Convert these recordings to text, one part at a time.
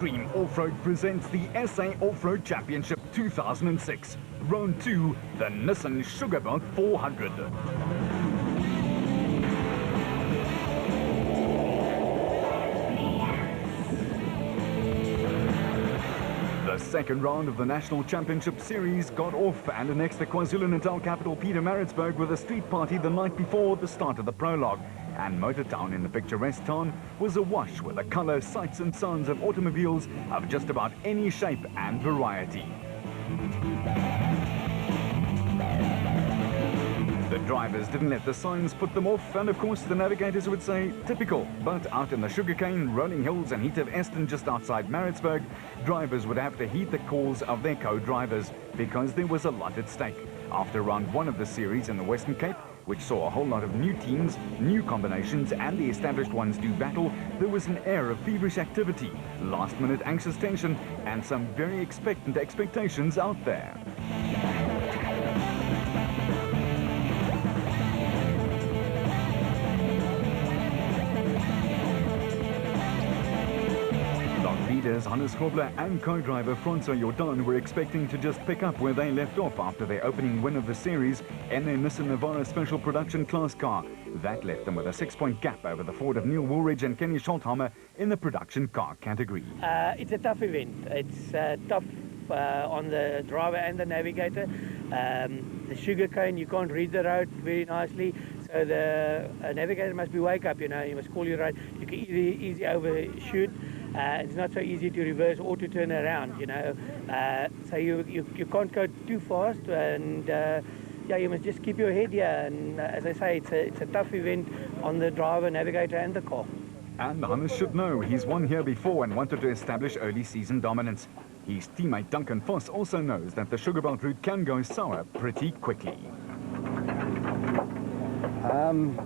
Extreme Off-Road presents the SA Off-Road Championship 2006. Round 2, the Nissan Sugarbelt 400. The second round of the National Championship Series got off, and next the KwaZulu-Natal capital Pietermaritzburg with a street party the night before the start of the prologue. And Motortown in the picturesque town was awash with the colour, sights and sounds of automobiles of just about any shape and variety. The drivers didn't let the signs put them off, and of course the navigators would say typical. But out in the sugarcane, rolling hills and heat of Eston just outside Maritzburg, drivers would have to heed the calls of their co-drivers because there was a lot at stake. After round 1 of the series in the Western Cape, which saw a whole lot of new teams, new combinations and the established ones do battle, there was an air of feverish activity, last-minute anxious tension and some very expectant expectations out there. Leaders Hannes Grobler and co-driver Francois Jordan were expecting to just pick up where they left off after their opening win of the series in their Nissan Navara Special Production Class car. That left them with a 6-point gap over the Ford of Neil Woolridge and Kenny Scholthammer in the production car category. It's a tough event. It's tough on the driver and the navigator. The sugarcane, you can't read the road very nicely, so the navigator must be wake up, you know, you must call your road. You can easy overshoot. It's not so easy to reverse or to turn around, you know. So you can't go too fast, and yeah, you must just keep your head here. And as I say, it's a tough event on the driver, navigator, and the car. And Hannes should know he's won here before and wanted to establish early season dominance. His teammate Duncan Voss also knows that the Sugarbelt route can go sour pretty quickly.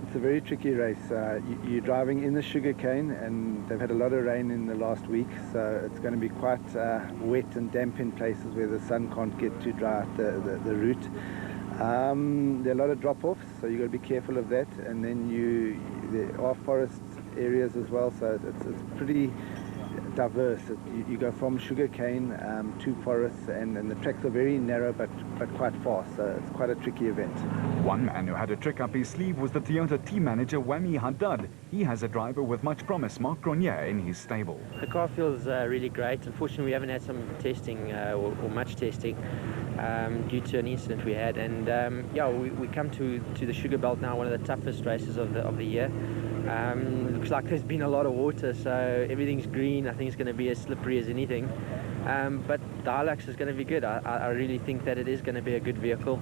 It's a very tricky race. You're driving in the sugarcane, and they've had a lot of rain in the last week, so it's going to be quite wet and damp in places where the sun can't get to dry out the route. There are a lot of drop-offs, so you've got to be careful of that. And then there are forest areas as well, so it's pretty diverse. You go from sugarcane to forests, and the tracks are very narrow but quite fast, so it's quite a tricky event. One man who had a trick up his sleeve was the Toyota team manager Wami Haddad. He has a driver with much promise, Mark Grenier, in his stable. The car feels really great. Unfortunately, we haven't had some testing or much testing due to an incident we had, and yeah, we come to the Sugarbelt now, one of the toughest races of the year. Looks like there's been a lot of water, so everything's green. I think it's going to be as slippery as anything, but the Hilux is going to be good. I really think that it is going to be a good vehicle.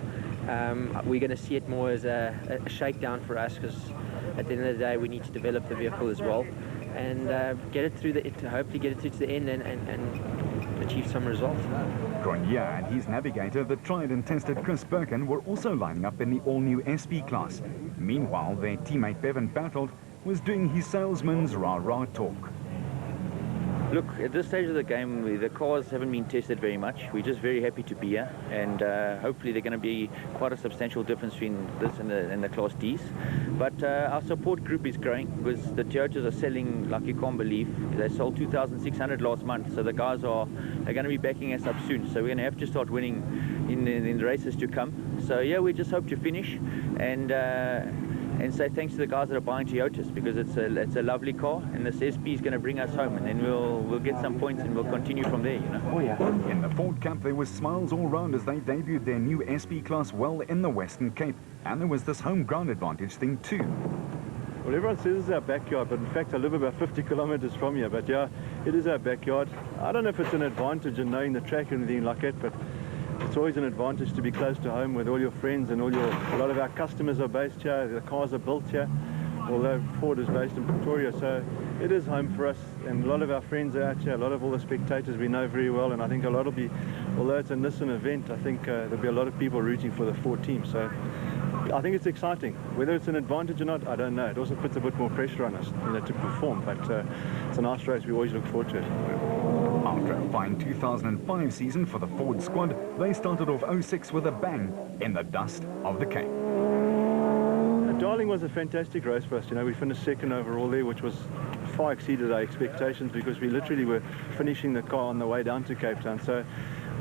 We're going to see it more as a shakedown for us, because at the end of the day we need to develop the vehicle as well and get it through hopefully get it through to the end and achieve some results. Grenier and his navigator, the tried and tested Chris Birkin, were also lining up in the all-new SP class. Meanwhile, their teammate Bevan Battled was doing his salesman's rah-rah talk. Look, at this stage of the game, the cars haven't been tested very much. We're just very happy to be here, and hopefully they're going to be quite a substantial difference between this and the Class Ds. But our support group is growing, because the Toyotas are selling like you can't believe. They sold 2,600 last month, so the guys they're going to be backing us up soon. So we're going to have to start winning in the races to come. So yeah, we just hope to finish and say thanks to the guys that are buying Toyotas, because it's a lovely car, and this SP is going to bring us home, and then we'll get some points and we'll continue from there, you know. Oh yeah. In the Ford Cup there was smiles all round as they debuted their new SP class well in the Western Cape, and there was this home ground advantage thing too. Well, everyone says it's our backyard, but in fact I live about 50 kilometers from here, but yeah, it is our backyard. I don't know if it's an advantage in knowing the track or anything like that, but it's always an advantage to be close to home with all your friends, and a lot of our customers are based here, the cars are built here, although Ford is based in Pretoria, so it is home for us, and a lot of our friends are out here, a lot of all the spectators we know very well, and I think a lot will be, although it's a Nissan event, I think there'll be a lot of people rooting for the Ford team, so I think it's exciting. Whether it's an advantage or not, I don't know. It also puts a bit more pressure on us, you know, to perform, but it's a nice race, we always look forward to it. After a fine 2005 season for the Ford squad, they started off 06 with a bang in the dust of the Cape. Darling was a fantastic race for us. You know, we finished second overall there, which was far exceeded our expectations because we literally were finishing the car on the way down to Cape Town. So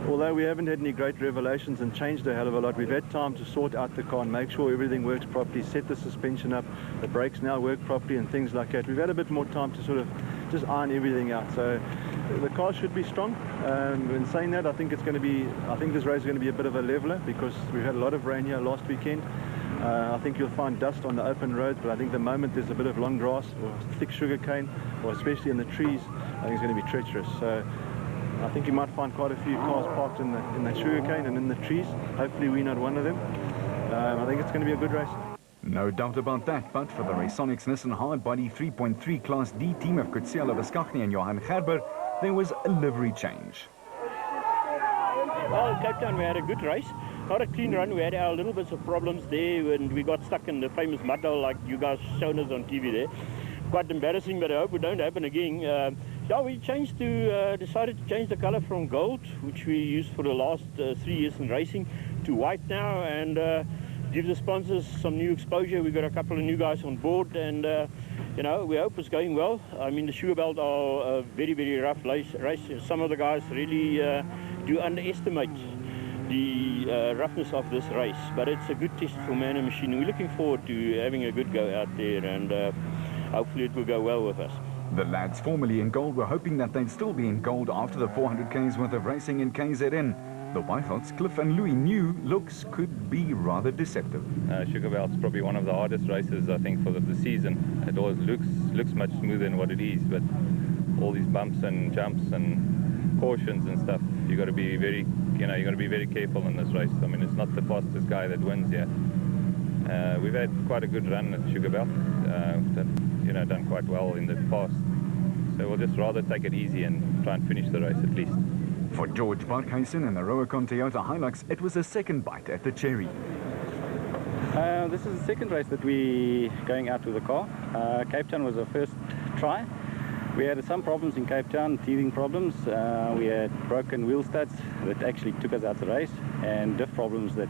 although we haven't had any great revelations and changed a hell of a lot, we've had time to sort out the car and make sure everything works properly, set the suspension up, the brakes now work properly and things like that. We've had a bit more time to sort of just iron everything out. So the car should be strong. In saying that, I think this race is going to be a bit of a leveler because we've had a lot of rain here last weekend. I think you'll find dust on the open roads, but I think the moment there's a bit of long grass or thick sugar cane, or especially in the trees, I think it's going to be treacherous. So I think you might find quite a few cars parked in the sugar cane and in the trees. Hopefully we're not one of them. I think it's going to be a good race. No doubt about that, but for the Raconics Nissan Hardbody 3.3 Class D team of Kutsiela Viskachny and Johan Gerber, there was a livery change. Well, in Cape Town we had a good race. Not a clean run. We had our little bits of problems there and we got stuck in the famous mud hole like you guys shown us on TV there. Quite embarrassing, but I hope it don't happen again. Yeah, we decided to change the color from gold, which we used for the last 3 years in racing, to white now, and give the sponsors some new exposure. We got a couple of new guys on board, and you know, we hope it's going well. I mean, the Sugarbelt are a very, very rough race. Some of the guys really do underestimate the roughness of this race, but it's a good test for man and machine. We're looking forward to having a good go out there, and hopefully it will go well with us. The lads formerly in gold were hoping that they'd still be in gold after the 400 k's worth of racing in KZN. The Whitehots, Cliff and Louis knew looks could be rather deceptive. Sugarbelt's probably one of the hardest races, I think, for the season. It always looks much smoother than what it is, but all these bumps and jumps and cautions and stuff, you got to be very, you got to be very careful in this race. I mean, it's not the fastest guy that wins here. We've had quite a good run at Sugarbelt, done quite well in the past. So we'll just rather take it easy and try and finish the race at least. For George Barkhuisen and the Roacon Toyota Hilux, it was a second bite at the cherry. This is the second race that we're going out with the car. Cape Town was our first try. We had some problems in Cape Town, teething problems. We had broken wheel studs that actually took us out the race, and diff problems that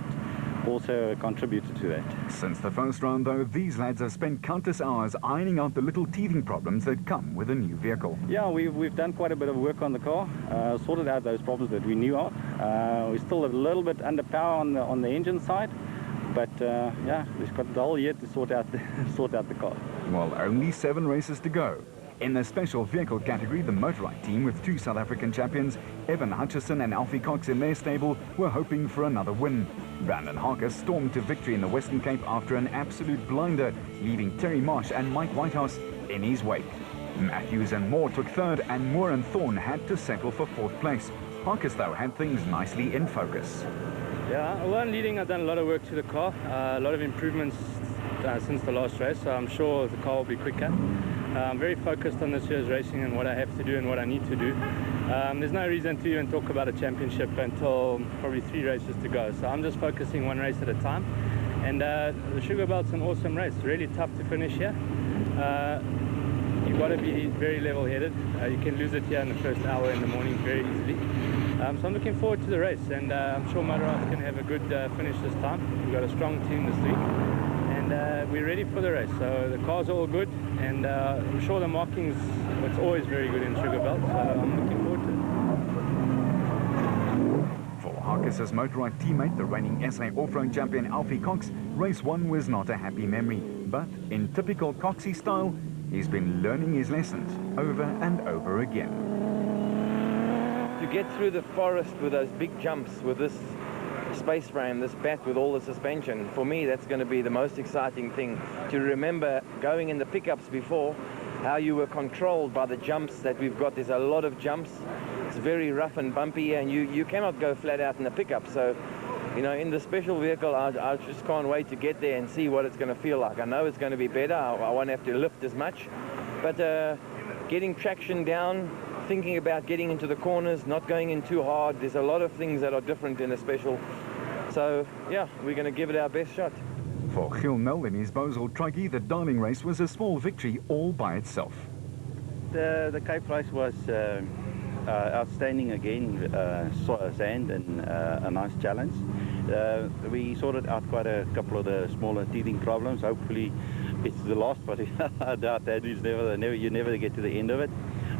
also contributed to that. Since the first round, though, these lads have spent countless hours ironing out the little teething problems that come with a new vehicle. Yeah, we've done quite a bit of work on the car, sorted out those problems that we knew of. We're still a little bit under power on the engine side, but yeah, we've got the whole year to sort out the car. Well, only 7 races to go. In the special vehicle category, the Motorride team with 2 South African champions, Evan Hutchison and Alfie Cox in their stable, were hoping for another win. Brandon Harker stormed to victory in the Western Cape after an absolute blinder, leaving Terry Marsh and Mike Whitehouse in his wake. Matthews and Moore took third, and Moore and Thorne had to settle for 4th place. Harkers, though, had things nicely in focus. Yeah, well, in leading, I've done a lot of work to the car, a lot of improvements since the last race, so I'm sure the car will be quicker. I'm very focused on this year's racing and what I have to do and what I need to do. There's no reason to even talk about a championship until probably 3 races to go. So I'm just focusing 1 race at a time. And the Sugarbelt's an awesome race. Really tough to finish here. You've got to be very level-headed. You can lose it here in the first hour in the morning very easily. So I'm looking forward to the race, and I'm sure Motorride can have a good finish this time. We've got a strong team this week. We're ready for the race, so the cars are all good, and I'm sure the markings, it's always very good in Sugarbelt, so I'm looking forward to it. For Harkis's Motorride teammate, the reigning SA off-road champion Alfie Cox, race 1 was not a happy memory, but in typical Coxie style, he's been learning his lessons over and over again. To get through the forest with those big jumps with this space frame, this bat with all the suspension, for me that's going to be the most exciting thing, to remember going in the pickups before, how you were controlled by the jumps that we've got. There's a lot of jumps, it's very rough and bumpy, and you cannot go flat out in the pickup. So, you know, in the special vehicle, I just can't wait to get there and see what it's going to feel like. I know it's going to be better, I won't have to lift as much, but getting traction down, thinking about getting into the corners, not going in too hard. There's a lot of things that are different in a special. So, yeah, we're going to give it our best shot. For Gill Nel in his Bozel Truggy, the Darling race was a small victory all by itself. The Cape race was outstanding again, sand and a nice challenge. We sorted out quite a couple of the smaller teething problems. Hopefully it's the last, but I doubt that. You never get to the end of it.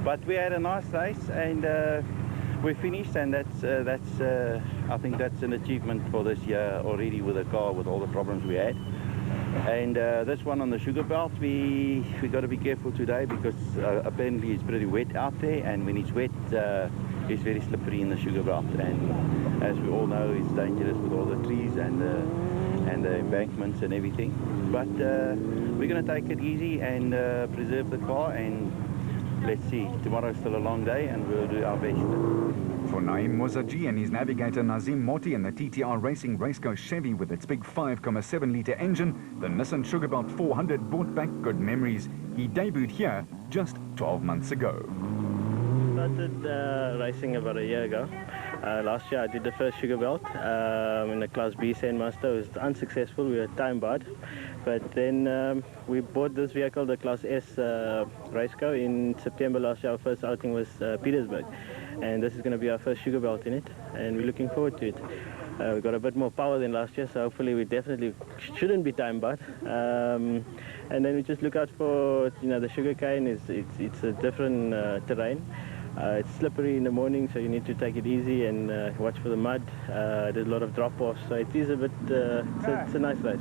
But we had a nice race, and we finished, and I think that's an achievement for this year already with the car, with all the problems we had. And this one on the Sugarbelt, we got to be careful today because apparently it's pretty wet out there, and when it's wet, it's very slippery in the Sugarbelt. And as we all know, it's dangerous with all the trees and the embankments and everything. But we're going to take it easy and preserve the car, and let's see. Tomorrow's still a long day, and we'll do our best. For Naeem Mozaji and his navigator Nazim Moti in the TTR Racing Raceco Chevy with its big 5.7-litre engine, the Nissan Sugarbelt 400 brought back good memories. He debuted here just 12 months ago. Started racing about a year ago. Last year I did the first Sugarbelt in the Class B Sandmaster. It was unsuccessful, we were time barred. But then we bought this vehicle, the Class S Raceco, in September last year. Our first outing was Petersburg. And this is going to be our first Sugarbelt in it, and we're looking forward to it. We've got a bit more power than last year, so hopefully we definitely shouldn't be time barred. And then we just look out for, the sugarcane. It's a different terrain. It's slippery in the morning, so you need to take it easy and watch for the mud. There's a lot of drop-offs, so it is a bit, it's a nice race.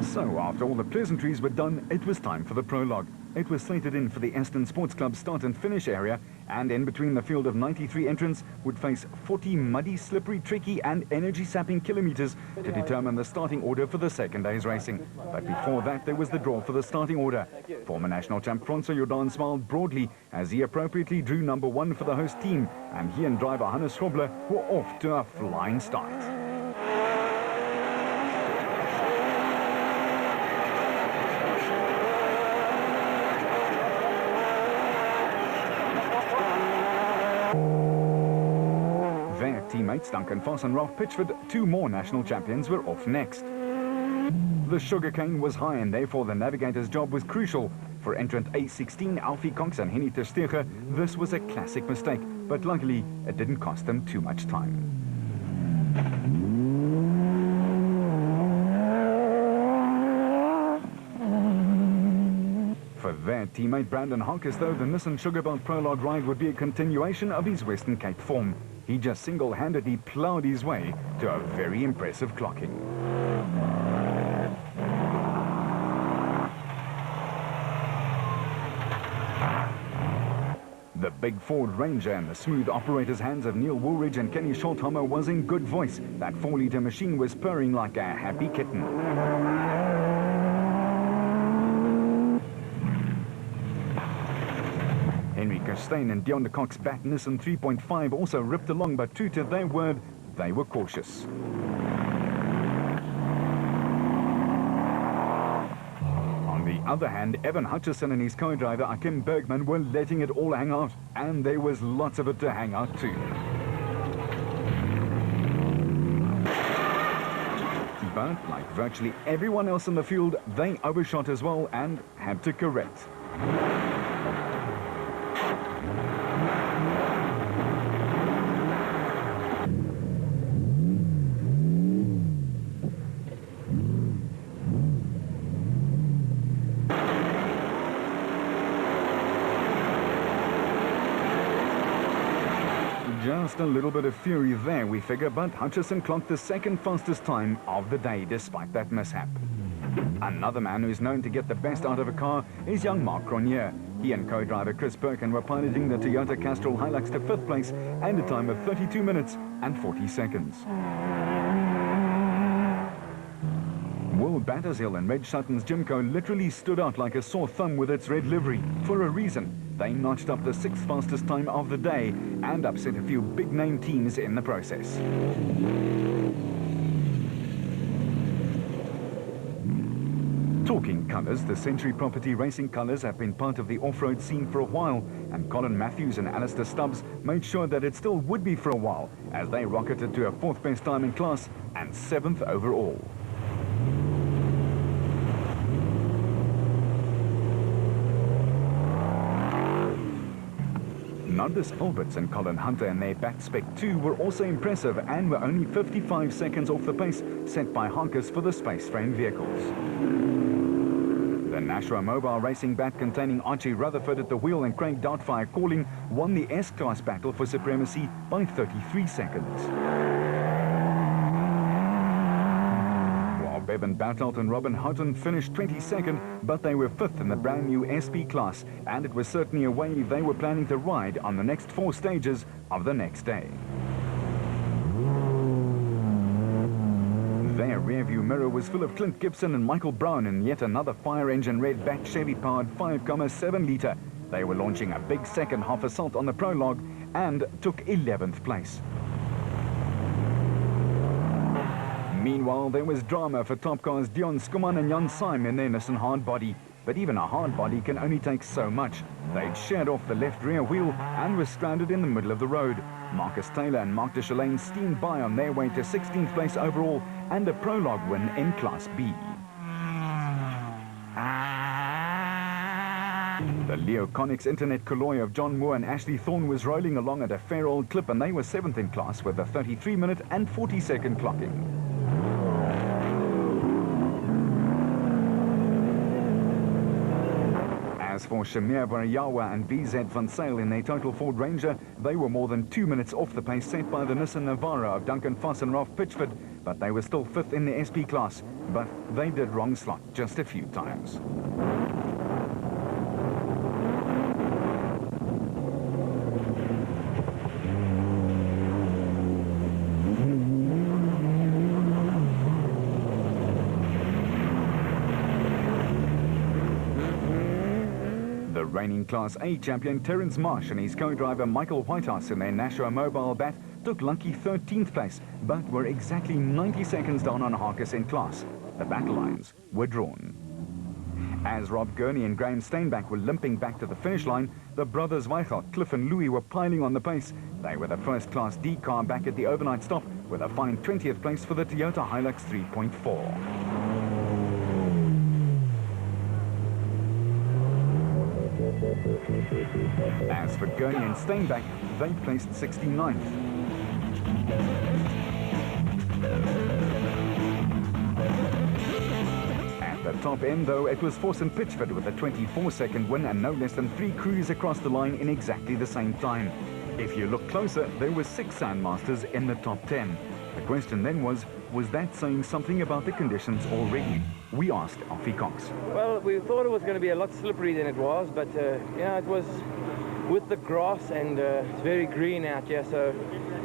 So, after all the pleasantries were done, it was time for the prologue. It was slated in for the Aston Sports Club start and finish area, and in between the field of 93 entrants would face 40 muddy, slippery, tricky and energy-sapping kilometres to determine the starting order for the second day's racing. But before that, there was the draw for the starting order. Former national champ Francois Jordan smiled broadly as he appropriately drew number 1 for the host team, and he and driver Hannes Schrobler were off to a flying start. Their teammates Duncan Voss and Ralph Pitchford, 2 more national champions, were off next. The sugarcane was high, and therefore the navigator's job was crucial. For entrant A16, Alfie Cox and Henny Tersteger, this was a classic mistake, but luckily it didn't cost them too much time. For their teammate Brandon Harkes, though, the Nissan Sugarbelt Prologue ride would be a continuation of his Western Cape form. He just single-handedly ploughed his way to a very impressive clocking. The big Ford Ranger and the smooth operator's hands of Neil Woolridge and Kenny Schulthammer was in good voice. That 4-litre machine was purring like a happy kitten. Henry Kirstein and Dion de Cox back Nissan 3.5 also ripped along, but true to their word, they were cautious. On the other hand, Evan Hutchison and his co-driver Akim Bergman were letting it all hang out, and there was lots of it to hang out too. But like virtually everyone else in the field, they overshot as well and had to correct. Just a little bit of fury there, we figure, but Hutchison clocked the second fastest time of the day despite that mishap. Another man who's known to get the best out of a car is young Mark Cronier. He and co-driver Chris Perkin were piloting the Toyota Castrol Hilux to 5th place and a time of 32 minutes and 40 seconds. Will Battershill and Reg Sutton's Jimco literally stood out like a sore thumb with its red livery. For a reason, they notched up the 6th fastest time of the day and upset a few big-name teams in the process. Talking colours, the Century Property Racing colours have been part of the off-road scene for a while, and Colin Matthews and Alistair Stubbs made sure that it still would be for a while as they rocketed to a 4th best time in class and 7th overall. Anders Alberts and Colin Hunter in their back spec 2 were also impressive and were only 55 seconds off the pace set by Harkes for the space-frame vehicles. The Nashua Mobile Racing bat containing Archie Rutherford at the wheel and Craig Doubtfire calling won the S-Class battle for supremacy by 33 seconds. While Bevan Bartelt and Robin Houghton finished 22nd, but they were 5th in the brand new SP class, and it was certainly a wave they were planning to ride on the next 4 stages of the next day. Their rearview mirror was full of Clint Gibson and Michael Brown in yet another fire engine red back Chevy-powered 5.7 litre. They were launching a big second half assault on the prologue and took 11th place. Meanwhile, there was drama for top cars Dion Skuman and Jan Syme in their Nissan hardbody. But even a hardbody can only take so much. They'd shared off the left rear wheel and were stranded in the middle of the road. Marcus Taylor and Mark de Chalane steamed by on their way to 16th place overall and a prologue win in Class B. The Leo Connick's internet colloy of John Moore and Ashley Thorne was rolling along at a fair old clip, and they were 7th in class with a 33-minute and 40-second clocking. As for Shamir Varayawa and VZ Van Sale in their Total Ford Ranger, they were more than 2 minutes off the pace set by the Nissan Navara of Duncan Foss and Ralph Pitchford, but they were still 5th in the SP class. But they did wrong slot just a few times. Reigning Class A champion Terence Marsh and his co-driver Michael Whitehouse in their Nashua Mobile bat took lucky 13th place, but were exactly 90 seconds down on Harkes in class. The battle lines were drawn. As Rob Gurney and Graham Steinbach were limping back to the finish line, the brothers Weichel, Cliff and Louis were piling on the pace. They were the first Class D car back at the overnight stop with a fine 20th place for the Toyota Hilux 3.4. As for Gurney and Steinbach, they placed 69th. At the top end, though, it was Forsen Pitchford with a 24-second win and no less than 3 crews across the line in exactly the same time. If you look closer, there were 6 Sandmasters in the top 10. The question then was that saying something about the conditions already? We asked Alfie Cox. Well, we thought it was going to be a lot slippery than it was, but yeah, it was with the grass and it's very green out here, so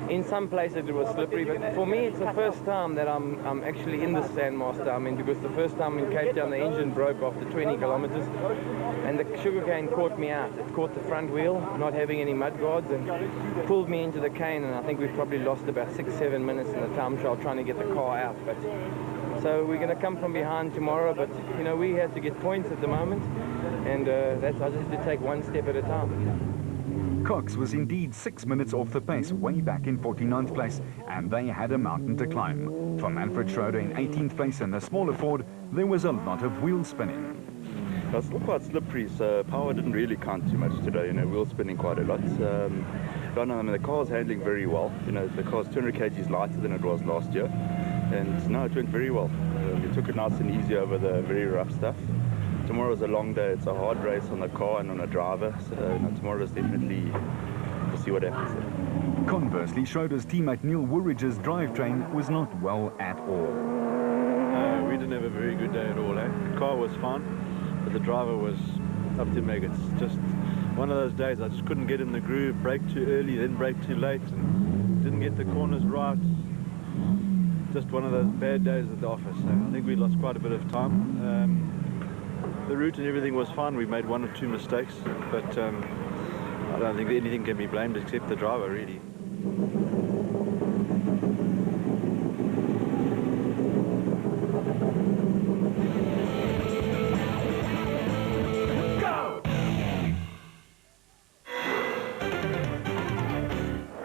in some places it was slippery. But for me, it's the first time that I'm actually in the Sandmaster. I mean, because the first time in Cape Town, the engine broke after 20 kilometers, and the sugarcane caught me out. It caught the front wheel, not having any mud guards, and pulled me into the cane, and I think we've probably lost about 6-7 minutes in the time trial trying to get the car out. But so we're going to come from behind tomorrow, but you know, we have to get points at the moment, and I just have to take one step at a time. Cox was indeed 6 minutes off the pace, way back in 49th place, and they had a mountain to climb. For Manfred Schroeder in 18th place in the smaller Ford, there was a lot of wheel spinning. It was still quite slippery, so power didn't really count too much today, you know, wheel spinning quite a lot. But no, I mean, the car's handling very well. You know, the car's 200 kgs lighter than it was last year, and no, it went very well. We took it nice and easy over the very rough stuff. Tomorrow's a long day. It's a hard race on the car and on a driver, so you know, tomorrow is definitely, we'll see what happens there. Conversely, Schroeder's teammate Neil Woolridge's drivetrain was not well at all. We didn't have a very good day at all. The car was fine, but the driver was up to meg. It's just one of those days I just couldn't get in the groove, brake too early, then brake too late, and didn't get the corners right. Just one of those bad days at the office. So I think we lost quite a bit of time. The route and everything was fine. We made 1 or 2 mistakes, but I don't think anything can be blamed except the driver, really.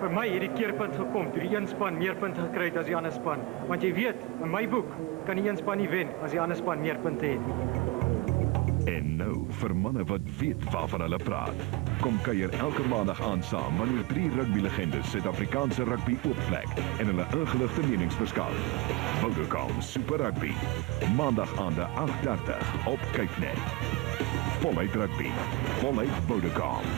Vir my het die keerpunt gekom toe die een span meer punte gekry het as die ander span. Want jy weet, in my boek kan die een span nie wen as die ander span meer punte het. En nou vir manne wat weet waarvan hulle praat. Kom kuier elke maandag aan saam wanneer 3 rugby-legendes Suid-Afrikaanse rugby oopvlek en hulle ingeligte menings verskaf. Vodacom Super Rugby. Maandag aande 8:30 op Kyknet. Voluit rugby. Voluit Vodacom.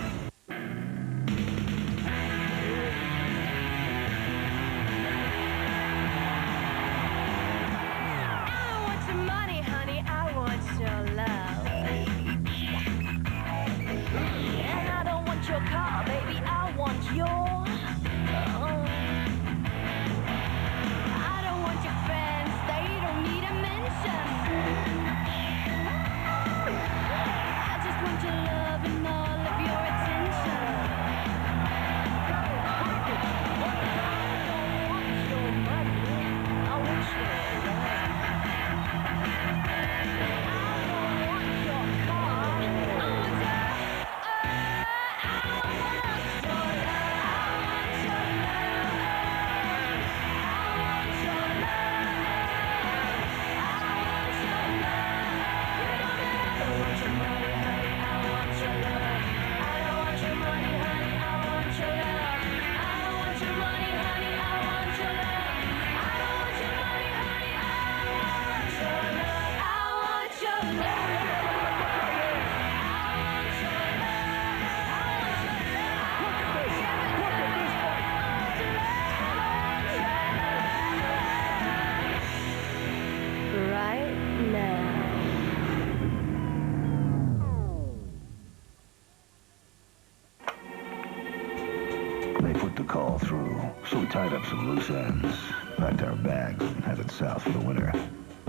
They put the call through, so we tied up some loose ends, packed our bags, and headed south for the winter.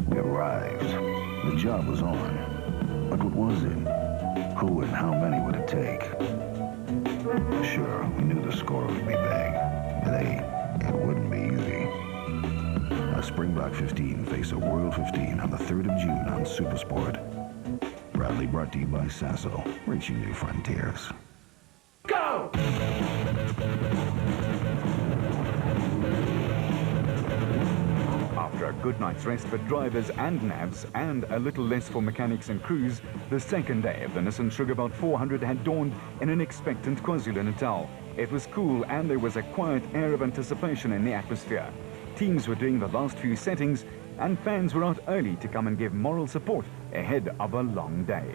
We arrived. The job was on. But what was it? Who and how many would it take? Sure, we knew the score would be big, but hey, it wouldn't be easy. A Springbok 15 face a World 15 on the 3rd of June on Supersport. Proudly brought to you by Sasso, reaching new frontiers. Go! After a good night's rest for drivers and navs, and a little less for mechanics and crews, the second day of the Nissan Sugarbelt 400 had dawned in an expectant KwaZulu-Natal. It was cool and there was a quiet air of anticipation in the atmosphere. Teams were doing the last few settings, and fans were out early to come and give moral support ahead of a long day.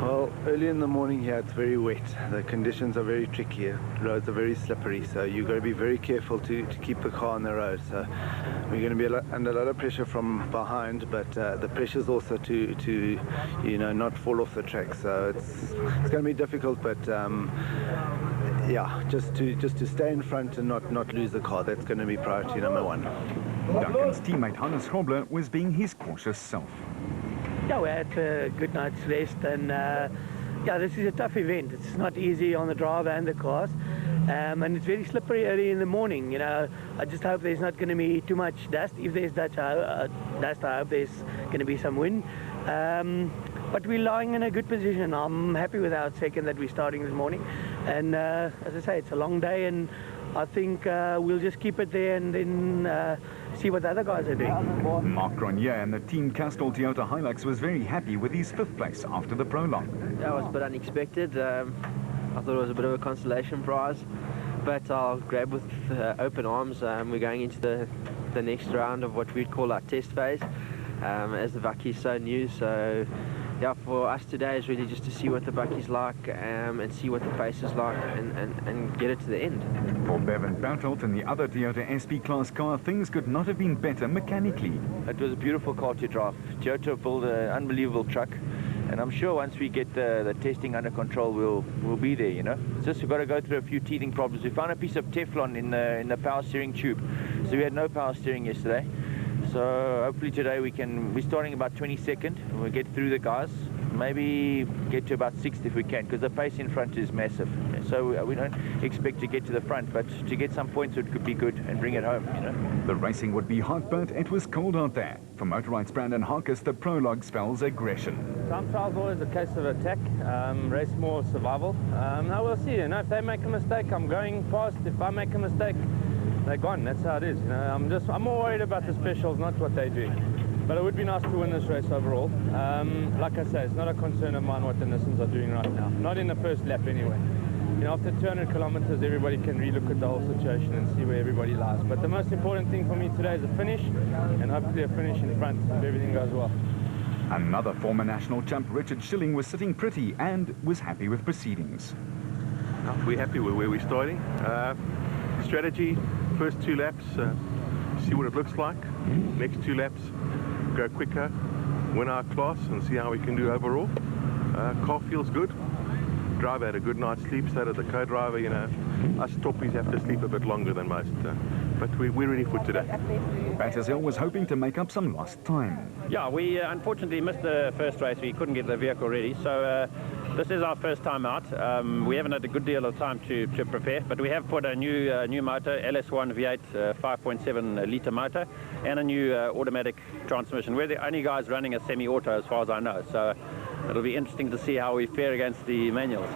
Well, early in the morning here, it's very wet. The conditions are very tricky. The roads are very slippery, so you've got to be very careful to keep the car on the road. So we're going to be under a lot of pressure from behind, but the pressure's also to you know, not fall off the track. So it's going to be difficult, but yeah, just to stay in front and not lose the car. That's going to be priority number one. Duncan's teammate Hannes Grobler was being his cautious self. Yeah, we had a good night's rest, and yeah, this is a tough event. It's not easy on the driver and the cars, and it's very slippery early in the morning. You know, I just hope there's not going to be too much dust. If there's dust, I hope there's going to be some wind. But we're lying in a good position. I'm happy with our second that we're starting this morning, and as I say, it's a long day, and I think we'll just keep it there and then see what the other guys are doing. Mark Grenier and the Team Castrol Toyota Hilux was very happy with his 5th place after the prologue. That was a bit unexpected. I thought it was a bit of a consolation prize, but I'll grab with open arms. We're going into the next round of what we'd call our test phase, as the Bakkie is so new. So yeah, for us today is really just to see what the Bakkie's like and see what the pace is like and get it to the end. For Bevan Bertelt and the other Toyota SP Class car, things could not have been better mechanically. It was a beautiful car to drive. Toyota built an unbelievable truck, and I'm sure once we get the testing under control, we'll be there, you know. It's just we've got to go through a few teething problems. We found a piece of Teflon in the power steering tube, so we had no power steering yesterday. So hopefully today we're starting about 22nd, and we'll get through the guys. Maybe get to about 6th if we can, because the pace in front is massive. So we don't expect to get to the front, but to get some points it could be good and bring it home, you know. The racing would be hot, but it was cold out there. For Motorright's Brandon Harkis, the prologue spells aggression. Time trial's always a case of attack, race more survival. Now we'll see, you know, if they make a mistake, I'm going past. If I make a mistake, they're gone. That's how it is. You know, I'm more worried about the specials, not what they're doing. But it would be nice to win this race overall. Like I say, it's not a concern of mine what the Nissans are doing right now. Not in the first lap anyway. You know, after 200 kilometers, everybody can relook at the whole situation and see where everybody lies. But the most important thing for me today is a finish, and hopefully a finish in front if everything goes well. Another former national champ, Richard Schilling, was sitting pretty and was happy with proceedings. We're happy with where we're starting. Strategy, first 2 laps, see what it looks like. Next 2 laps, go quicker, win our class and see how we can do overall. Car feels good. Driver had a good night's sleep, so did the co-driver. You know, us toppies have to sleep a bit longer than most, but we're ready for today. Battershill was hoping to make up some lost time. Yeah, we unfortunately missed the first race. We couldn't get the vehicle ready, so this is our first time out. We haven't had a good deal of time to prepare, but we have put a new motor, LS1 V8 5.7 litre motor, and a new automatic transmission. We're the only guys running a semi-auto as far as I know, so it'll be interesting to see how we fare against the manuals.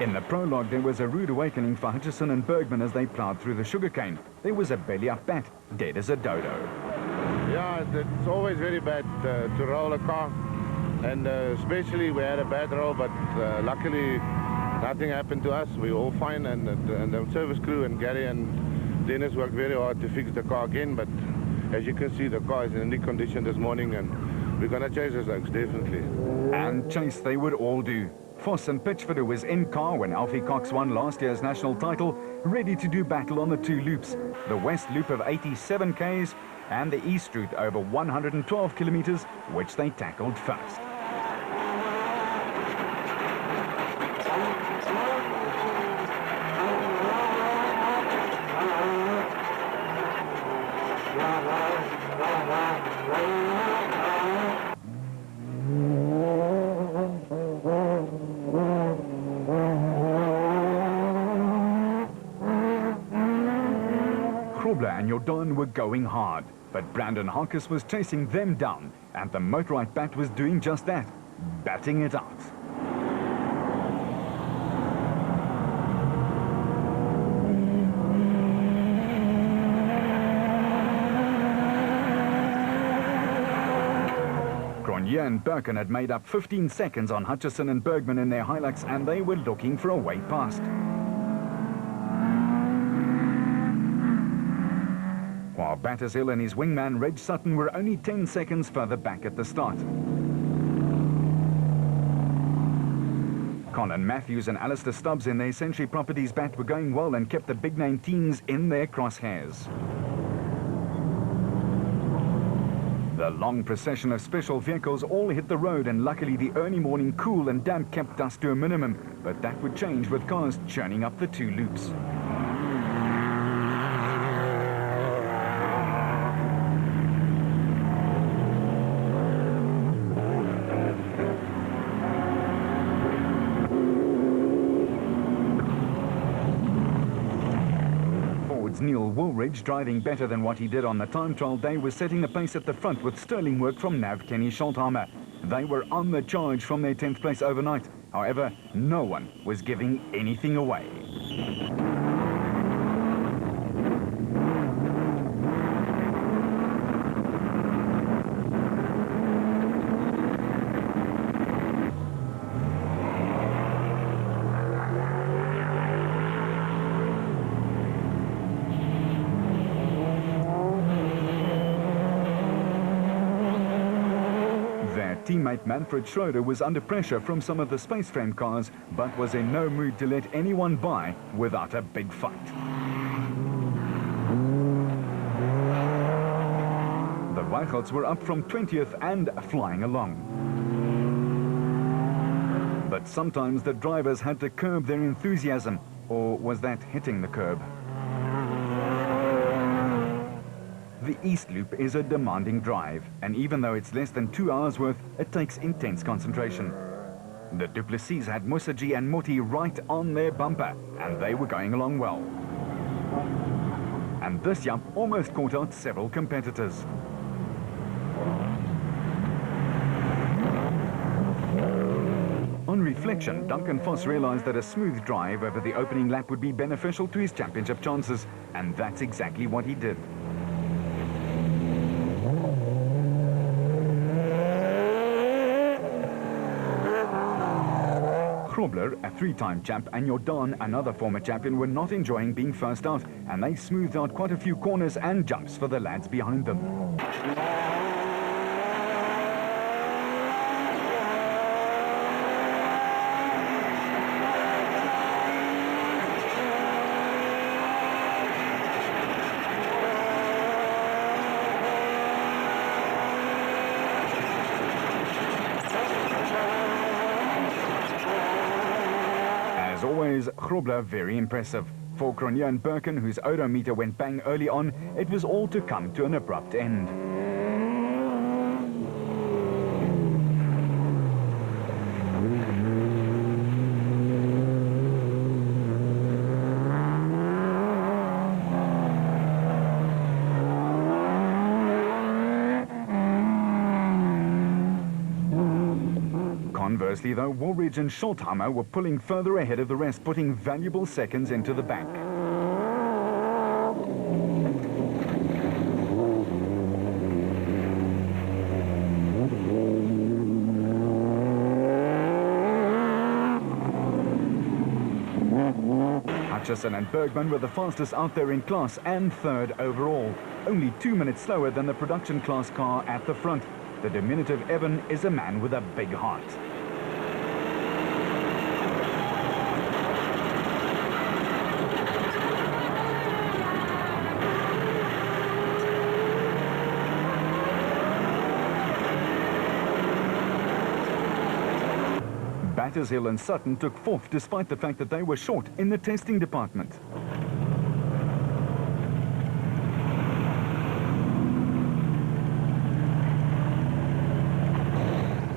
In the prologue, there was a rude awakening for Hutchison and Bergman as they ploughed through the sugarcane. There was a belly-up bat, dead as a dodo. Yeah, it's always very bad to roll a car, and especially we had a bad roll, but luckily nothing happened to us. We were all fine, and the service crew and Gary and Dennis worked very hard to fix the car again, but as you can see, the car is in neat condition this morning, and we're going to chase those oaks, definitely. And chase they would all do. Foss and Pitchford was in car when Alfie Cox won last year's national title, ready to do battle on the 2 loops. The west loop of 87 k's and the east route over 112 kilometers, which they tackled first. And Jordan were going hard, but Brandon Harkis was chasing them down, and the motorite bat was doing just that, batting it out. Cronje and Birkin had made up 15 seconds on Hutchison and Bergman in their Hilux, and they were looking for a way past. While Battershill and his wingman Reg Sutton were only 10 seconds further back at the start. Colin Matthews and Alistair Stubbs in their Century Properties bat were going well and kept the big-name teams in their crosshairs. The long procession of special vehicles all hit the road, and luckily the early morning cool and damp kept dust to a minimum, but that would change with cars churning up the 2 loops. Neil Woolridge, driving better than what he did on the time trial day, was setting the pace at the front with sterling work from Nav Kenny Scholthammer. They were on the charge from their 10th place overnight. However, no one was giving anything away. Teammate Manfred Schroeder was under pressure from some of the space frame cars, but was in no mood to let anyone by without a big fight. The Weichels were up from 20th and flying along. But sometimes the drivers had to curb their enthusiasm, or was that hitting the curb? The East Loop is a demanding drive, and even though it's less than 2 hours worth, it takes intense concentration. The Duplessis had Musaji and Muti right on their bumper, and they were going along well. And this jump almost caught out several competitors. reflection, Duncan Foss realized that a smooth drive over the opening lap would be beneficial to his championship chances, and that's exactly what he did. Grobler, a three-time champ, and Jordan, another former champion, were not enjoying being first out, and they smoothed out quite a few corners and jumps for the lads behind them. As always, Grobler very impressive. For Cronje and Birken, whose odometer went bang early on, it was all to come to an abrupt end. Conversely, though, Woolridge and Schultheimer were pulling further ahead of the rest, putting valuable seconds into the bank. Hutchison and Bergman were the fastest out there in class and third overall, only 2 minutes slower than the production class car at the front. The diminutive Evan is a man with a big heart. Battershill and Sutton took fourth despite the fact that they were short in the testing department.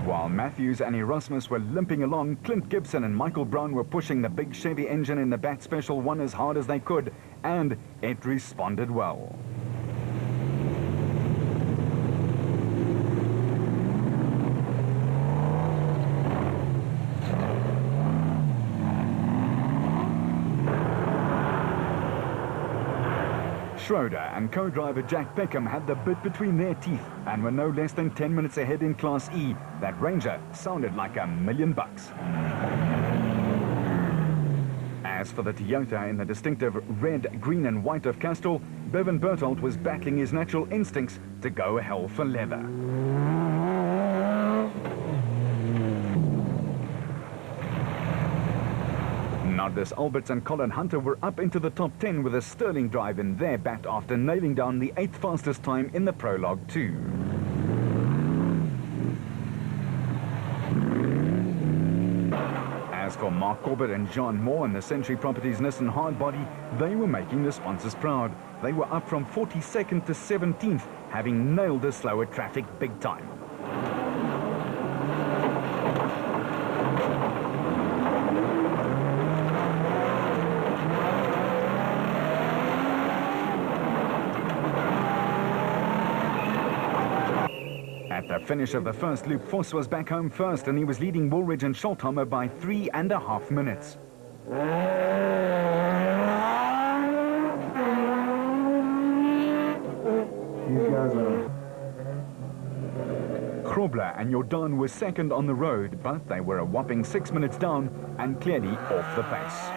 While Matthews and Erasmus were limping along, Clint Gibson and Michael Brown were pushing the big Chevy engine in the Bat Special 1 as hard as they could, and it responded well. Schroeder and co-driver Jack Peckham had the bit between their teeth and were no less than 10 minutes ahead in Class E. That Ranger sounded like $1 million. As for the Toyota in the distinctive red, green and white of Castrol, Bevan Berthold was battling his natural instincts to go hell for leather. Nardis Alberts and Colin Hunter were up into the top 10 with a sterling drive in their bat after nailing down the 8th fastest time in the Prologue 2. As for Mark Corbett and John Moore and the Century Properties Nissan Hardbody, they were making the sponsors proud. They were up from 42nd to 17th, having nailed the slower traffic big time. At the finish of the first loop, Foss was back home first, and he was leading Woolridge and Schultheimer by 3.5 minutes. These guys are... Grobler and Jordan were second on the road, but they were a whopping 6 minutes down and clearly off the pace.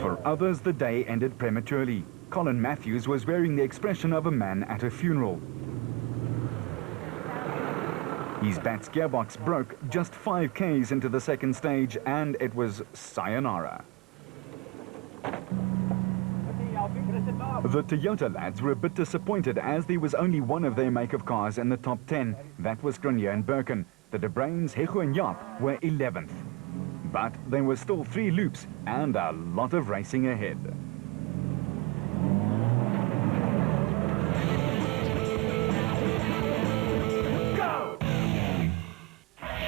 For others, the day ended prematurely. Colin Matthews was wearing the expression of a man at a funeral. His Bat's gearbox broke just 5 Ks into the second stage, and it was sayonara. The Toyota lads were a bit disappointed as there was only one of their make of cars in the top 10. That was Cronje and Birken. The De Bruins, Hego and Jaap were 11th. But there were still 3 loops and a lot of racing ahead.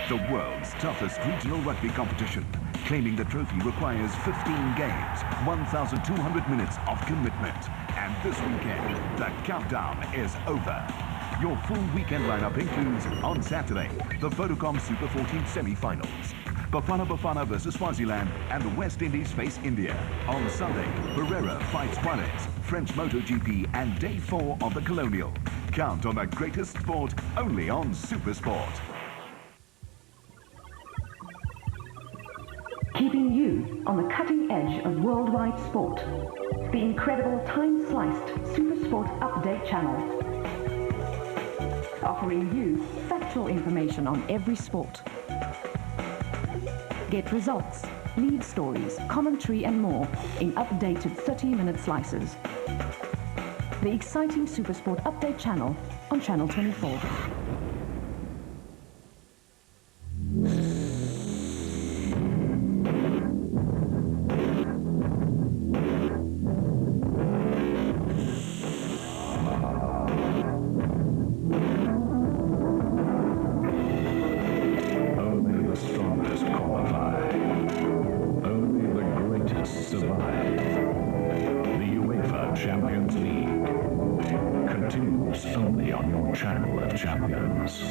The world's toughest regional rugby competition. Claiming the trophy requires 15 games, 1,200 minutes of commitment. And this weekend, the countdown is over. Your full weekend lineup includes, on Saturday, the Vodacom Super 14 semi-finals. Bafana Bafana versus Swaziland and the West Indies face India. On Sunday, Pereira fights Juarez, French MotoGP and Day 4 of the Colonial. Count on the greatest sport only on SuperSport. Keeping you on the cutting edge of worldwide sport. The incredible time-sliced SuperSport Update channel. Offering you factual information on every sport. Get results, lead stories, commentary and more in updated 30-minute slices. The exciting SuperSport Update channel on Channel 24. Champions League continues only on your channel of champions.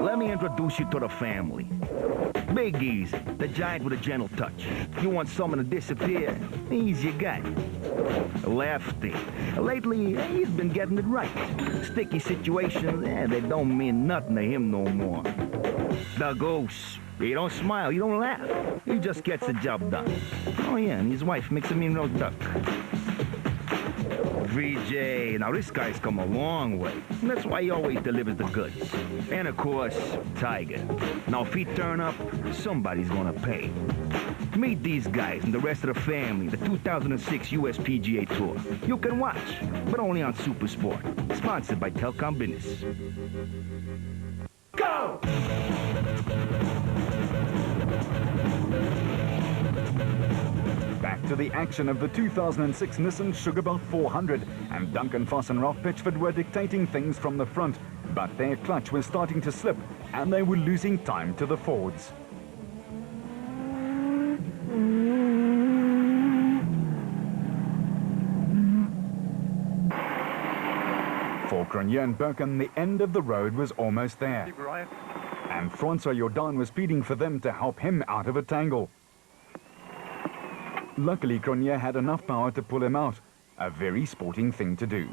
Let me introduce you to the family. Big Easy, the giant with a gentle touch. You want someone to disappear? He's your guy. Lefty. Lately, he's been getting it right. Sticky situations, they don't mean nothing to him no more. The Goose. He don't smile, he don't laugh. He just gets the job done. Oh yeah, and his wife makes a mean roast duck. VJ, now this guy's come a long way. And that's why he always delivers the goods. And of course, Tiger. Now if he turn up, somebody's gonna pay. Meet these guys and the rest of the family, the 2006 US PGA Tour. You can watch, but only on SuperSport. Sponsored by Telcom Business. Go! Back to the action of the 2006 Nissan Sugarbelt 400, and Duncan Foss and Ralph Pitchford were dictating things from the front, but their clutch was starting to slip and they were losing time to the Fords. For Cronje and Birkin, the end of the road was almost there, and Francois Jordan was speeding for them to help him out of a tangle. Luckily, Cronje had enough power to pull him out, a very sporting thing to do.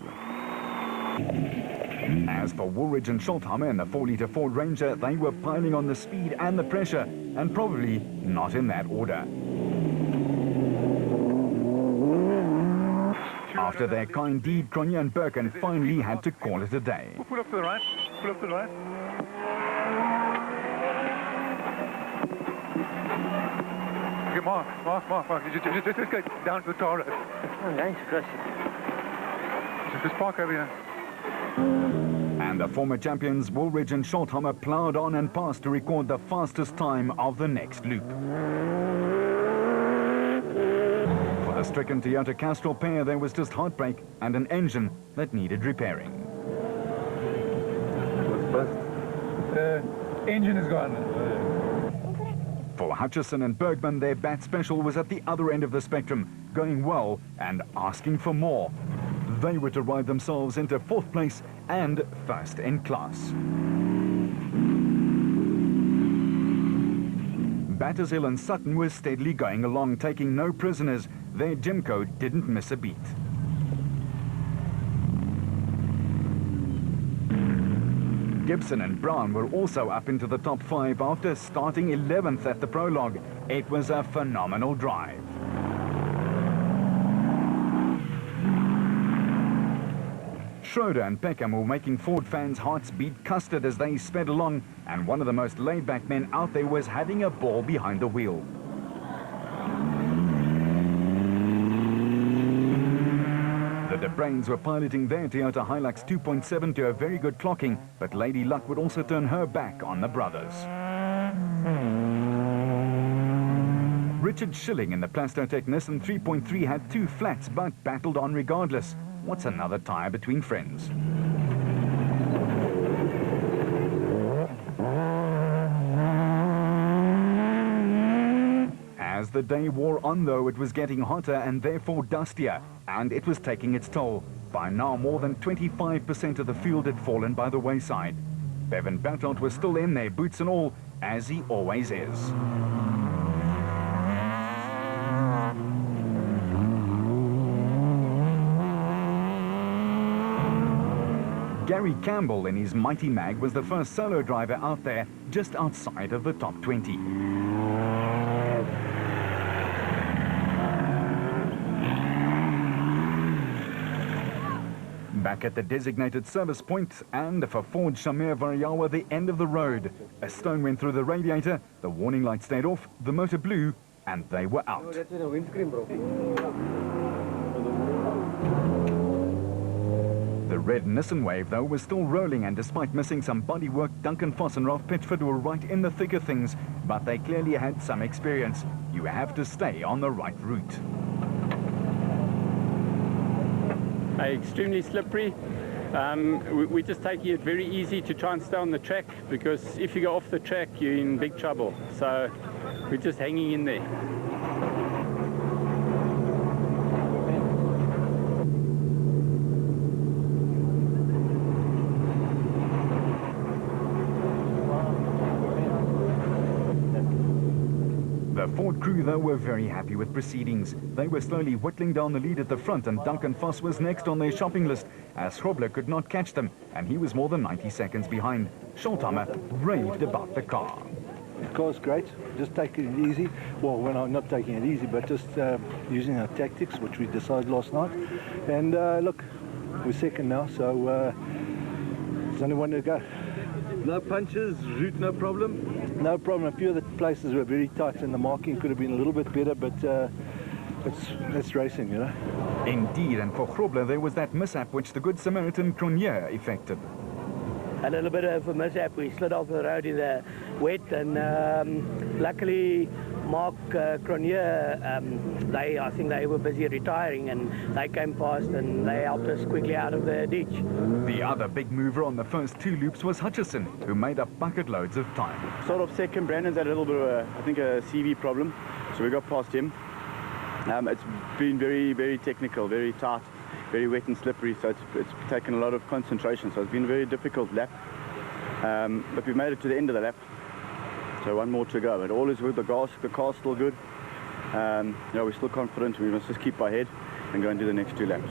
As for Woolridge and Schultheimer in the 4-litre Ford Ranger, they were piling on the speed and the pressure, and probably not in that order. After their kind deed, Cronje and Birkin finally had to call it a day. Pull up to the right, pull up to the right. Okay, Mark. Just go down to the tar road. I'm going to cross it. Just park over here. And the former champions, Woolridge and Schultheimer, ploughed on and passed to record the fastest time of the next loop. For the stricken Toyota Castrol pair, there was just heartbreak and an engine that needed repairing. The engine is gone. For Hutchison and Bergman, their bat special was at the other end of the spectrum, going well and asking for more. They were to ride themselves into 4th place and first in class. Battershill and Sutton were steadily going along, taking no prisoners. Their Jimco didn't miss a beat. Gibson and Brown were also up into the top 5 after starting 11th at the prologue. It was a phenomenal drive. Schroeder and Peckham were making Ford fans' hearts beat custard as they sped along, and one of the most laid-back men out there was having a ball behind the wheel. The De Bruins were piloting their Toyota Hilux 2.7 to a very good clocking, but Lady Luck would also turn her back on the brothers. Richard Schilling in the Plastotech Nissan 3.3 had 2 flats but battled on regardless. What's another tyre between friends? As the day wore on, though, it was getting hotter and therefore dustier, and it was taking its toll. By now, more than 25% of the field had fallen by the wayside. Bevan Bertot was still in there, boots and all, as he always is. Gary Campbell in his Mighty Mag was the first solo driver out there, just outside of the top 20. Back at the designated service point, and for Ford Shamir Variawa, the end of the road. A stone went through the radiator, the warning light stayed off, the motor blew, and they were out. The red Nissan Wave, though, was still rolling, and despite missing some bodywork, Duncan Foss and Ralph Pitchford were right in the thick of things, but they clearly had some experience. You have to stay on the right route. Extremely slippery. We're just taking it very easy to try and stay on the track, because if you go off the track, you're in big trouble. So we're just hanging in there. The Ford crew, though, were very happy with proceedings. They were slowly whittling down the lead at the front, and Duncan Foss was next on their shopping list, as Grobler could not catch them, and he was more than 90 seconds behind. Schultheimer raved about the car. The car's great, just taking it easy. Well, we're not taking it easy, but just using our tactics, which we decided last night. And look, we're second now, so there's only one to go. No punches, route no problem? No problem. A few of the places were very tight, and the marking could have been a little bit better, but it's racing, you know. Indeed, and for Grobler there was that mishap which the Good Samaritan Cronier effected. A little bit of a mishap. We slid off the road in the wet, and luckily Mark Cronier, I think they were busy retiring, and they came past and they helped us quickly out of the ditch. The other big mover on the first two loops was Hutchison, who made up bucket loads of time. Sort of second, Brandon's had a little bit of I think a CV problem, so we got past him. It's been very, very technical, very tight, very wet and slippery, so it's taken a lot of concentration, so it's been a very difficult lap. But we made it to the end of the lap, so one more to go. But all is good, the car's still good. We're still confident. We must just keep our head and go and do the next two laps.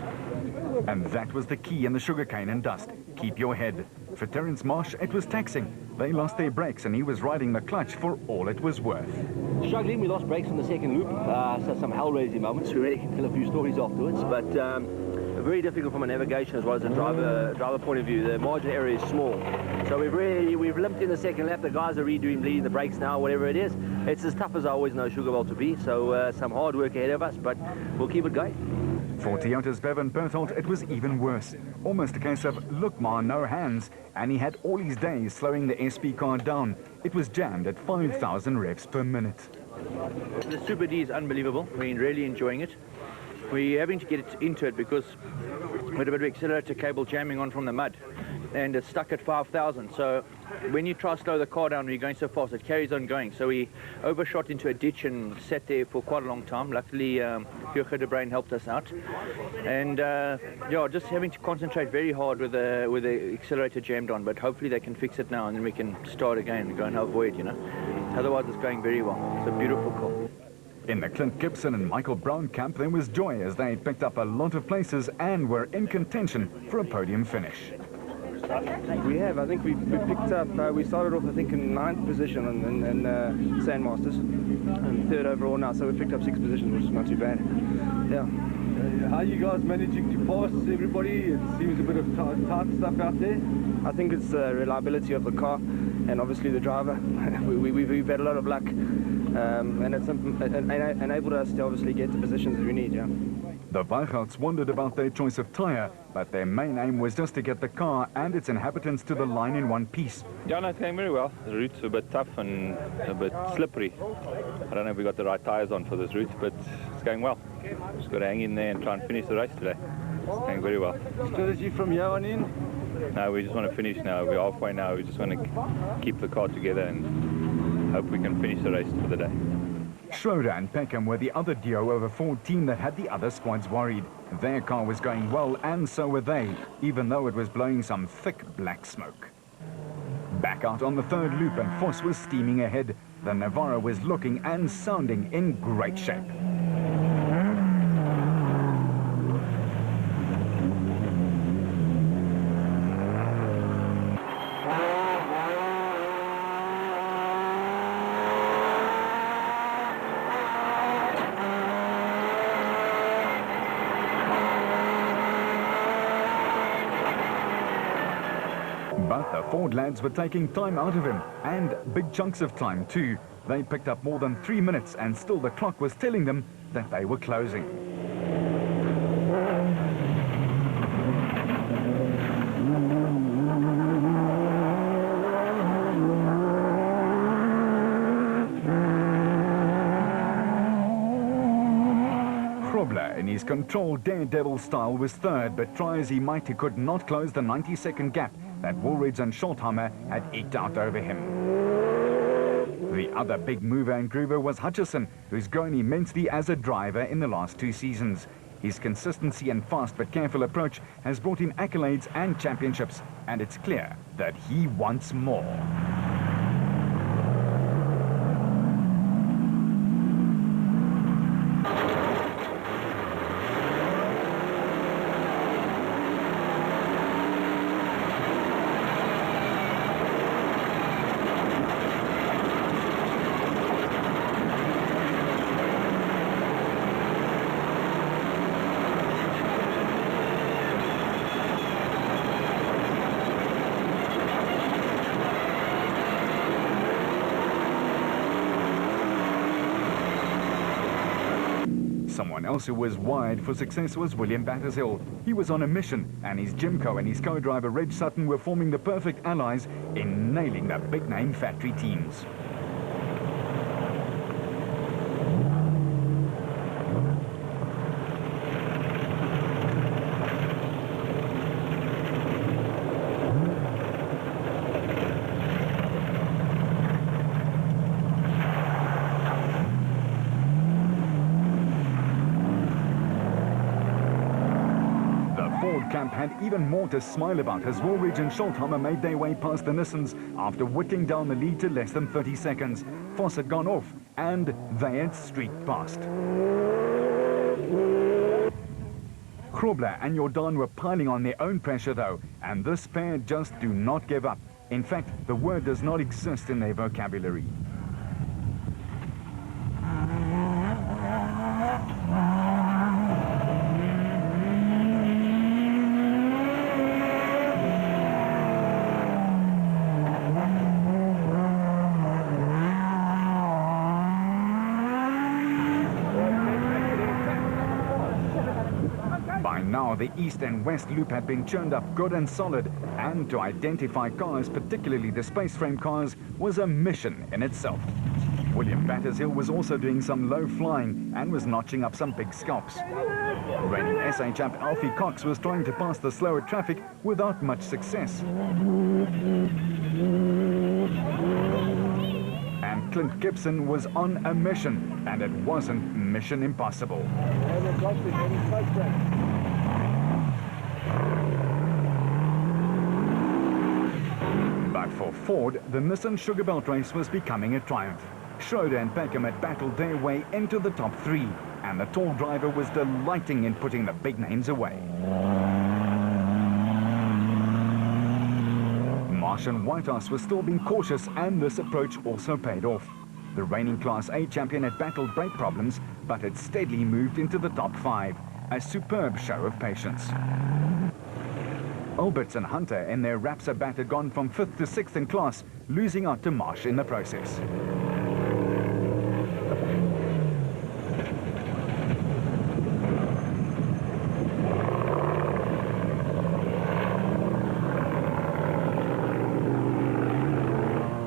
And that was the key in the sugarcane and dust. Keep your head. For Terence Marsh, it was taxing. They lost their brakes, and he was riding the clutch for all it was worth. Struggling, we lost brakes on the second loop, so some hell-raising moments. We really can tell a few stories afterwards, but very difficult from a navigation as well as a driver point of view. The margin area is small, so we've limped in the second lap. The guys are bleeding the brakes now, whatever it is. It's as tough as I always know Sugarbelt to be, so some hard work ahead of us, but we'll keep it going. For Toyota's Bevan Berthold, it was even worse. Almost a case of, look ma, no hands, and he had all his days slowing the SP car down. It was jammed at 5,000 revs per minute. The Super D is unbelievable. We're really enjoying it. We're having to get into it because we had a bit of accelerator cable jamming on from the mud, and it's stuck at 5,000. So when you try to slow the car down when you're going so fast, it carries on going. So we overshot into a ditch and sat there for quite a long time. Luckily, Jurgen de Bruin helped us out. And just having to concentrate very hard with the accelerator jammed on, but hopefully they can fix it now and then we can start again and go and avoid, you know. Otherwise, it's going very well. It's a beautiful car. In the Clint Gibson and Michael Brown camp, there was joy as they picked up a lot of places and were in contention for a podium finish. We have. I think we picked up, we started off I think in 9th position in Sandmasters and 3rd overall now, so we picked up 6 positions, which is not too bad. Yeah. How are you guys managing to pass everybody? It seems a bit of tight stuff out there. I think it's the reliability of the car and obviously the driver. We've had a lot of luck, and it's enabled us to obviously get the positions that we need, yeah. The Weichouts wondered about their choice of tyre, but their main aim was just to get the car and its inhabitants to the line in one piece. Yeah, no, it's going very well. The route's a bit tough and a bit slippery. I don't know if we got the right tyres on for this route, but it's going well. Just got to hang in there and try and finish the race today. Going very well. Strategy from here on in? No, we just want to finish now. We're halfway now. We just want to keep the car together and hope we can finish the race for the day. Schroeder and Peckham were the other duo of a Ford team that had the other squads worried. Their car was going well, and so were they, even though it was blowing some thick black smoke. Back out on the third loop, and Voss was steaming ahead. The Navarro was looking and sounding in great shape. But the Ford lads were taking time out of him, and big chunks of time too. They picked up more than 3 minutes, and still the clock was telling them that they were closing. Krobler, in his controlled daredevil style, was third, but try as he might, he could not close the 90-second gap that Woolridge and Schultheimer had eked out over him. The other big mover and groover was Hutchison, who's grown immensely as a driver in the last 2 seasons. His consistency and fast but careful approach has brought him accolades and championships, and it's clear that he wants more. Someone else who was wired for success was William Battershill. He was on a mission, and his Jimco and his co-driver Reg Sutton were forming the perfect allies in nailing the big-name factory teams. Camp had even more to smile about as Woolridge and Schultheimer made their way past the Nissans after whittling down the lead to less than 30 seconds. Voss had gone off, and they had streaked past. Krobler and Jordan were piling on their own pressure though, and this pair just do not give up. In fact, the word does not exist in their vocabulary. Now the east and west loop had been churned up good and solid, and to identify cars, particularly the space frame cars, was a mission in itself. William Battershill was also doing some low flying and was notching up some big scalps. Reigning SA champ Alfie Cox was trying to pass the slower traffic without much success. And Clint Gibson was on a mission, and it wasn't Mission Impossible. But for Ford, the Nissan Sugarbelt race was becoming a triumph. Schroeder and Peckham had battled their way into the top 3, and the tall driver was delighting in putting the big names away. Marsh and Whitehouse was still being cautious, and this approach also paid off. The reigning Class A champion had battled brake problems, but had steadily moved into the top 5. A superb show of patience. Alberts and Hunter in their Rapsa bat had gone from 5th to 6th in class, losing out to Marsh in the process.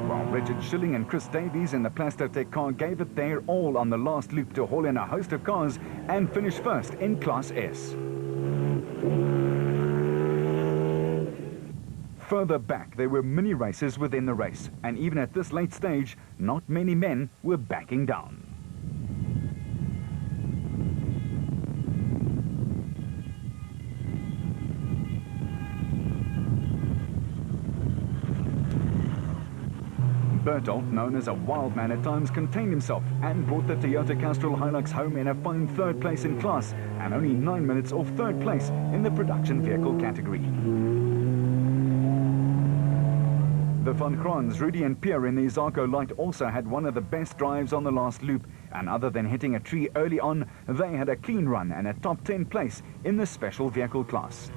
While Richard Schilling and Chris Davies in the Plastotech car gave it their all on the last loop to haul in a host of cars and finish first in Class S. Further back, there were many races within the race, and even at this late stage, not many men were backing down. Bertolt, known as a wild man at times, contained himself and brought the Toyota Castrol Hilux home in a fine third place in class and only 9 minutes off third place in the production vehicle category. The Van Grans, Rudy and Pierre in the Zarko Light also had one of the best drives on the last loop, and other than hitting a tree early on, they had a clean run and a top 10 place in the special vehicle class.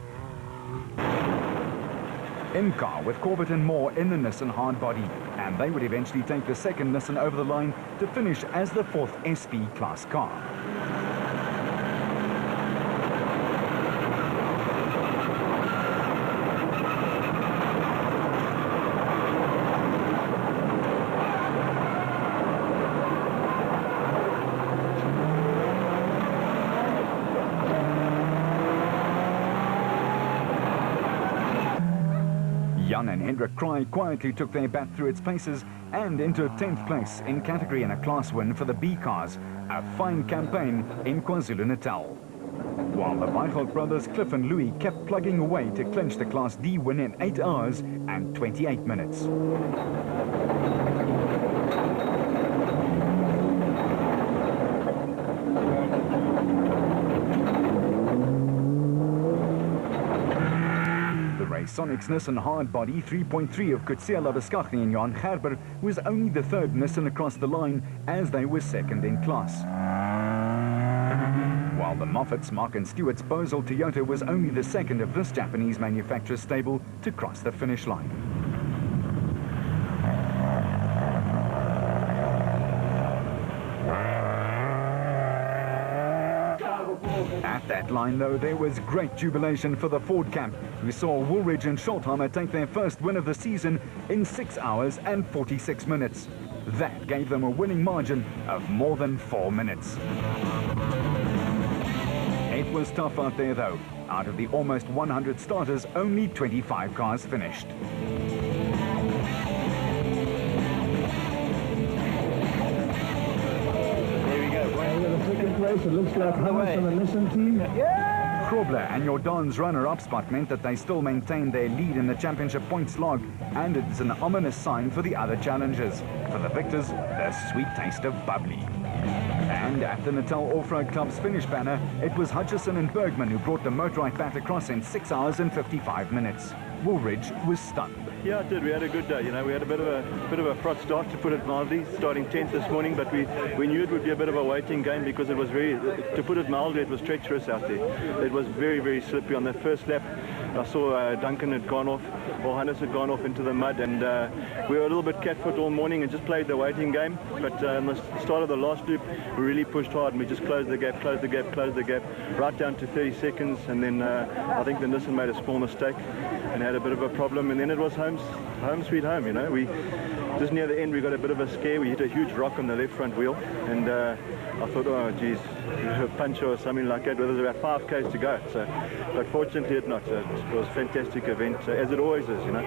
In car with Corbett and Moore in the Nissan hardbody, and they would eventually take the second Nissan over the line to finish as the fourth SP class car. Jan and Hendrik Kraai quietly took their bat through its paces and into 10th place in category and a class win for the B cars, a fine campaign in KwaZulu-Natal. While the Weichelt brothers Cliff and Louis kept plugging away to clinch the Class D win in 8 hours and 28 minutes. Sonic's Nissan hardbody 3.3 of Kutsia Labuschagne and Jan Gerber was only the third Nissan across the line as they were second in class. While the Moffats, Mark and Stewart's Bosel Toyota was only the second of this Japanese manufacturer's stable to cross the finish line. At that line, though, there was great jubilation for the Ford camp, who saw Woolridge and Schultheimer take their first win of the season in 6 hours and 46 minutes. That gave them a winning margin of more than 4 minutes. It was tough out there, though. Out of the almost 100 starters, only 25 cars finished. It looks like Hannes and the Nissan team. Krobler and Jordaan's runner-up spot meant that they still maintained their lead in the championship points log, and it's an ominous sign for the other challengers. For the victors, the sweet taste of bubbly. And at the Natal Off-Road Club's finish banner, it was Hutchison and Bergman who brought the motorite bat across in 6 hours and 55 minutes. Woolridge was stunned. Yeah, it did. We had a good day. You know, we had a bit of a fraught start, to put it mildly, starting 10th this morning. But we knew it would be a bit of a waiting game because it was to put it mildly, it was treacherous out there. It was very, very slippy on that first lap. I saw Duncan had gone off, or Hannes had gone off into the mud, and we were a little bit cat-foot all morning and just played the waiting game. But in the start of the last loop, we really pushed hard and we just closed the gap, right down to 30 seconds. And then I think the Nissan made a small mistake and had a bit of a problem. And then it was home sweet home, you know. We just near the end we got a bit of a scare. We hit a huge rock on the left front wheel, and I thought, oh geez, a punch or something like that. Well, there was about 5 k's to go, so but fortunately it not. It was a fantastic event, as it always is, you know.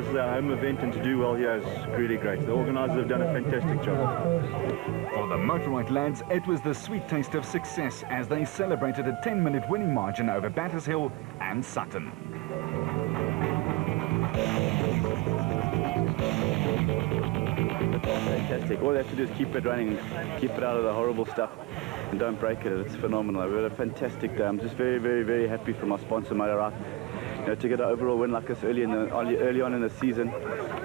This is our home event, and to do well here is really great. The organisers have done a fantastic job. For the Motorite lads, it was the sweet taste of success as they celebrated a 10-minute winning margin over Batters Hill and Sutton. Fantastic. All they have to do is keep it running, keep it out of the horrible stuff, and don't break it. It's phenomenal. We had a fantastic day. I'm just very, very, very happy for my sponsor, Motorite. You know, to get an overall win like this early on in the season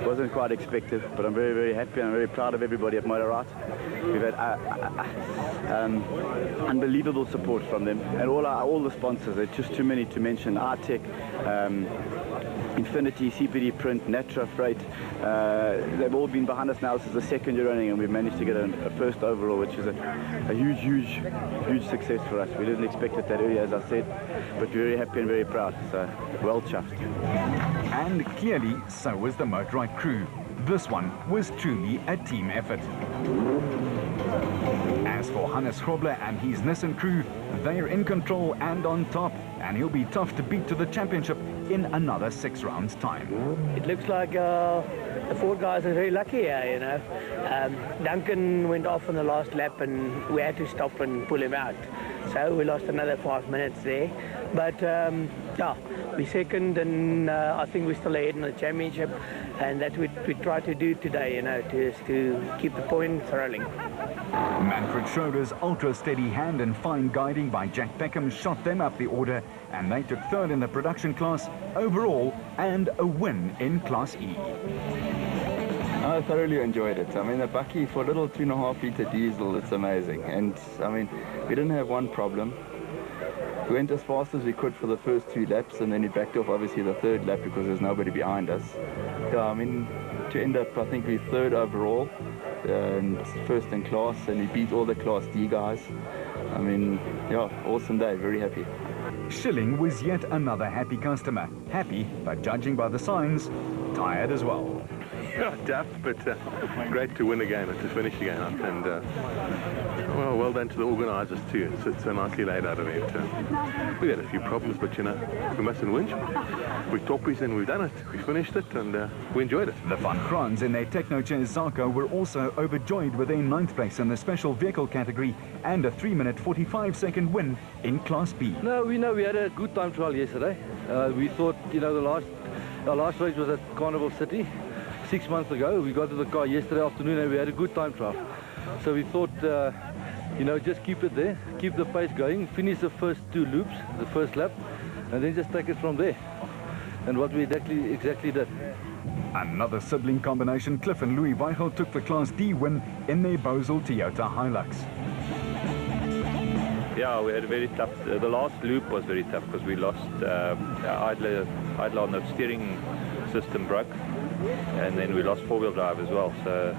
wasn't quite expected, but I'm very, very happy and I'm very proud of everybody at Motorite. We've had unbelievable support from them, and all the sponsors. There's just too many to mention. Artec, Infinity, CPD Print, Natra Freight, they've all been behind us now. This is the second year running, and we've managed to get a first overall, which is a huge, huge, huge success for us. We didn't expect it that early, as I said, but we're very happy and very proud, so well chuffed. And clearly, so was the Motorite crew. This one was truly a team effort. As for Hannes Grobler and his Nissan crew, they're in control and on top, and he'll be tough to beat to the championship in another 6 rounds' time. It looks like the 4 guys are very lucky here, you know. Duncan went off on the last lap and we had to stop and pull him out. So we lost another 5 minutes there. But yeah, we're second, and I think we're still ahead in the championship, and that's what we try to do today, you know, to keep the points rolling. Manfred Schroeder's ultra-steady hand and fine guiding by Jack Peckham shot them up the order, and they took 3rd in the production class overall and a win in Class E. I thoroughly enjoyed it. I mean, the bakkie for a little 2.5-litre diesel, it's amazing. And, I mean, we didn't have one problem. We went as fast as we could for the first 2 laps, and then we backed off, obviously, the 3rd lap because there's nobody behind us. Yeah, I mean, to end up, I think we're 3rd overall, and 1st in class, and we beat all the Class D guys. I mean, yeah, awesome day, very happy. Schilling was yet another happy customer. Happy, but judging by the signs, tired as well. Yeah, tough, but great to win again and to finish again. And well done to the organisers too. It's so nicely laid out event. We had a few problems, but you know, we mustn't whinge. We're toppies and we've done it. We finished it and we enjoyed it. The Van Krans in their Technochair Zarko were also overjoyed with their 9th place in the special vehicle category and a 3-minute 45-second win in Class B. No, we know we had a good time trial yesterday. We thought, you know, our last race was at Carnival City 6 months ago. We got to the car yesterday afternoon and we had a good time trial. So we thought, you know, just keep it there, keep the pace going, finish the first 2 loops, the first lap, and then just take it from there. And what we exactly did. Another sibling combination, Cliff and Louis Weichel took the Class D win in their Bosel Toyota Hilux. Yeah, we had a very tough, the last loop was very tough because we lost idler on the steering system broke, and then we lost 4-wheel drive as well, so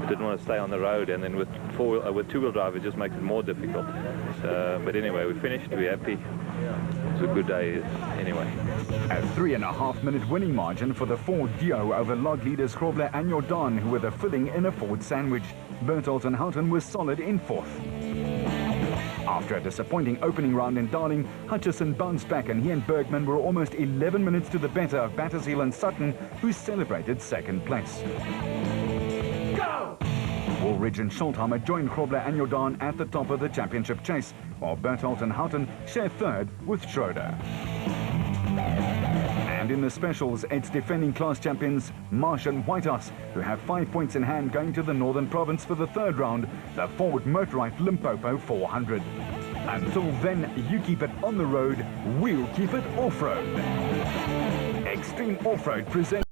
we didn't want to stay on the road, and then with 2-wheel drive it just makes it more difficult. So, but anyway, we finished, we're happy. It was a good day anyway. A 3.5-minute winning margin for the Ford Dio over log leaders Grobler and Jordan, who were the filling in a Ford sandwich. Berthold and Houghton was solid in 4th. After a disappointing opening round in Darling, Hutchison bounced back and he and Bergman were almost 11 minutes to the better of Battershill and Sutton, who celebrated 2nd place. Go! Woolridge and Schultheimer joined Grobler and Jordan at the top of the championship chase, while Berthold and Houghton share 3rd with Schroeder. And in the specials, it's defending class champions Marsh and Whitehouse, who have 5 points in hand going to the Northern Province for the 3rd round, the Ford Motorite Limpopo 400. Until then, you keep it on the road, we'll keep it off-road. Extreme Off-Road presents